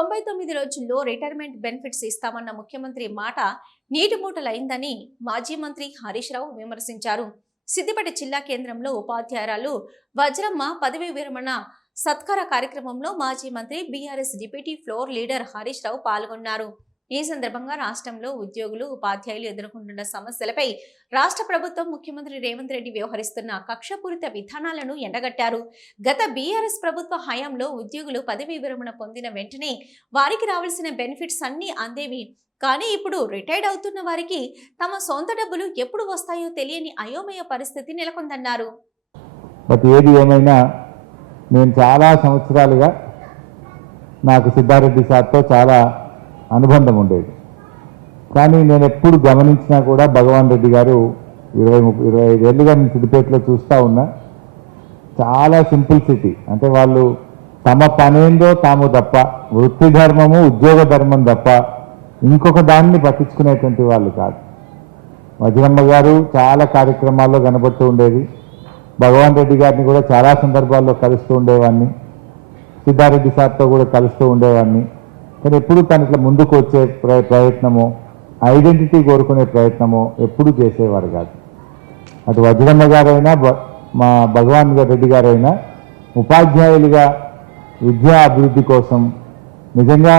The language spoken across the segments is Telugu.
99 రోజుల్లో రిటైర్మెంట్ బెనిఫిట్స్ ఇస్తామన్న ముఖ్యమంత్రి మాట నీటి మూటలైందని మాజీ మంత్రి హరీష్ రావు విమర్శించారు. సిద్దిపేట జిల్లా కేంద్రంలో ఉపాధ్యాయురాలు వజ్రమ్మ పదవి విరమణ సత్కార కార్యక్రమంలో మాజీ మంత్రి BRS deputy floor leader Harish Rao పాల్గొన్నారు. ఈ సందర్భంగా రాష్ట్రంలో ఉద్యోగులు ఉపాధ్యాయులు ఎదుర్కొంటున్న సమస్యలపై రాష్ట్ర ప్రభుత్వం ముఖ్యమంత్రి రేవంత్ రెడ్డి వ్యవహరిస్తున్న కక్షపూరిత విధానాలను ఎండగట్టారు. గత బీఆర్ఎస్ ప్రభుత్వ హయాంలో ఉద్యోగులు పదవీ విరమణ పొందిన వెంటనే వారికి రావాల్సిన బెనిఫిట్స్ అన్నీ అందేవి. కానీ ఇప్పుడు రిటైర్డ్ అవుతున్న వారికి తమ సొంత డబ్బులు ఎప్పుడు వస్తాయో తెలియని అయోమయ పరిస్థితి నెలకొందన్నారు. ఏది ఏమైనా నేను చాలా సంవత్సరాలుగా నాకు సిద్ధారెడ్డి సార్తో చాలా అనుబంధం ఉండేది. కానీ నేను ఎప్పుడు గమనించినా కూడా భగవాన్ రెడ్డి గారు 25 ఏళ్ళుగా నేను సిద్దిపేటలో చూస్తూ ఉన్నా. చాలా సింప్లిసిటీ, అంటే వాళ్ళు తమ పనేందో తాము తప్ప, వృత్తి ధర్మము ఉద్యోగ ధర్మం తప్ప ఇంకొక దాన్ని పట్టించుకునేటువంటి వాళ్ళు కాదు. వజ్రమ్మ గారు చాలా కార్యక్రమాల్లో కనబడుతూ ఉండేది. భగవాన్ రెడ్డి గారిని కూడా చాలా సందర్భాల్లో కలుస్తూ ఉండేవాడిని. సిద్ధారెడ్డి సార్తో కూడా కలుస్తూ ఉండేవాడిని. కానీ ఎప్పుడు తను ఇట్లా ముందుకు వచ్చే ప్రయత్నమో, ఐడెంటిటీ కోరుకునే ప్రయత్నమో ఎప్పుడు చేసేవారు కాదు. అటు వజ్రమ్మ గారైనా మా భగవాన్ రెడ్డి గారైనా ఉపాధ్యాయులుగా విద్యా అభివృద్ధి కోసం నిజంగా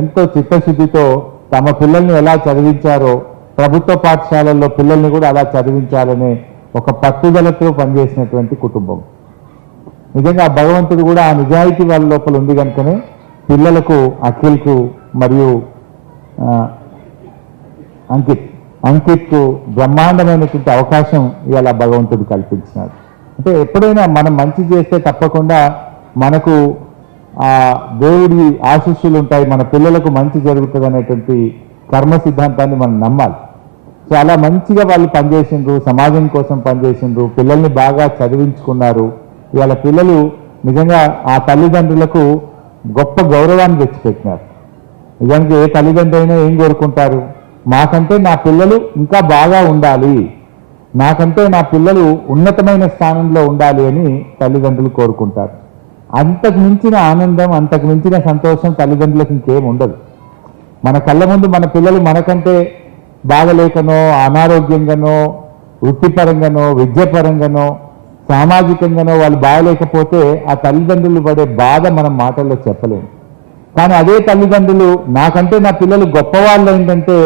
ఎంతో చిత్తశుద్ధితో తమ పిల్లల్ని ఎలా చదివించారో, ప్రభుత్వ పాఠశాలల్లో పిల్లల్ని కూడా అలా చదివించాలనే ఒక పట్టుదలతో పనిచేసినటువంటి కుటుంబం. నిజంగా భగవంతుడు కూడా ఆ నిజాయితీ వాళ్ళ లోపల ఉంది కనుకనే పిల్లలకు అఖిల్కు మరియు అంకిత్కు బ్రహ్మాండమైనటువంటి అవకాశం ఇవాళ భగవంతుడు కల్పించినాడు. అంటే ఎప్పుడైనా మనం మంచి చేస్తే తప్పకుండా మనకు ఆ దేవుడి ఆశీస్సులు ఉంటాయి, మన పిల్లలకు మంచి జరుగుతుంది అనేటువంటి కర్మ సిద్ధాంతాన్ని మనం నమ్మాలి. చాలా మంచిగా వాళ్ళు పనిచేసిండ్రు, సమాజం కోసం పనిచేసిండ్రు, పిల్లల్ని బాగా చదివించుకున్నారు. ఇవాళ పిల్లలు నిజంగా ఆ తల్లిదండ్రులకు గొప్ప గౌరవాన్ని తెచ్చిపెట్టినారు. నిజానికి ఏ తల్లిదండ్రులు అయినా ఏం కోరుకుంటారు? మాకంటే నా పిల్లలు ఇంకా బాగా ఉండాలి, నాకంటే నా పిల్లలు ఉన్నతమైన స్థానంలో ఉండాలి అని తల్లిదండ్రులు కోరుకుంటారు. అంతకు మించిన ఆనందం, అంతకు మించిన సంతోషం తల్లిదండ్రులకు ఇంకేం ఉండదు. మన కళ్ళ ముందు మన పిల్లలు మనకంటే బాగలేకనో, అనారోగ్యంగానో, వృత్తిపరంగానో, విద్యాపరంగానో, సామాజికంగానో వాళ్ళు బాగలేకపోతే ఆ తల్లిదండ్రులు పడే బాధ మనం మాటల్లో చెప్పలేము. కానీ అదే తల్లిదండ్రులు నాకంటే నా పిల్లలు గొప్పవాళ్ళు ఏంటంటే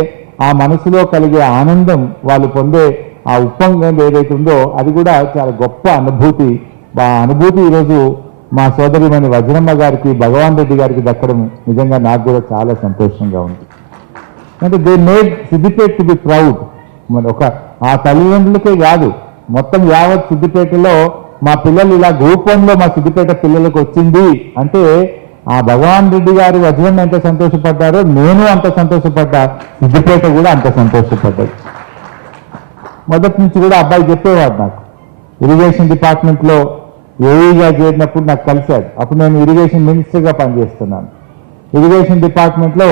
ఆ మనసులో కలిగే ఆనందం, వాళ్ళు పొందే ఆ ఉప్పంగం ఏదైతే ఉందో అది కూడా చాలా గొప్ప అనుభూతి. ఆ అనుభూతి ఈరోజు మా సోదరిమణి వజ్రమ్మ గారికి, భగవాన్ రెడ్డి గారికి దక్కడం నిజంగా నాకు కూడా చాలా సంతోషంగా ఉంది. అంటే they made Siddipet to be proud. మరి ఒక ఆ తల్లిదండ్రులకే కాదు, మొత్తం యావత్ సిద్దిపేటలో మా పిల్లలు ఇలా గ్రూపంలో మా సిద్దిపేట పిల్లలకు వచ్చింది అంటే ఆ భగవాన్ రెడ్డి గారు వజ్రమ్మ ఎంత సంతోషపడ్డారో నేను అంత సంతోషపడ్డా, సిద్దిపేట కూడా అంత సంతోషపడ్డాడు. మొదటి నుంచి కూడా అబ్బాయి చెప్పేవాడు నాకు, ఇరిగేషన్ డిపార్ట్మెంట్లో ఏఈగా చేరినప్పుడు నాకు కలిశాడు. అప్పుడు నేను ఇరిగేషన్ మినిస్టర్గా పనిచేస్తున్నాను. ఇరిగేషన్ డిపార్ట్మెంట్లో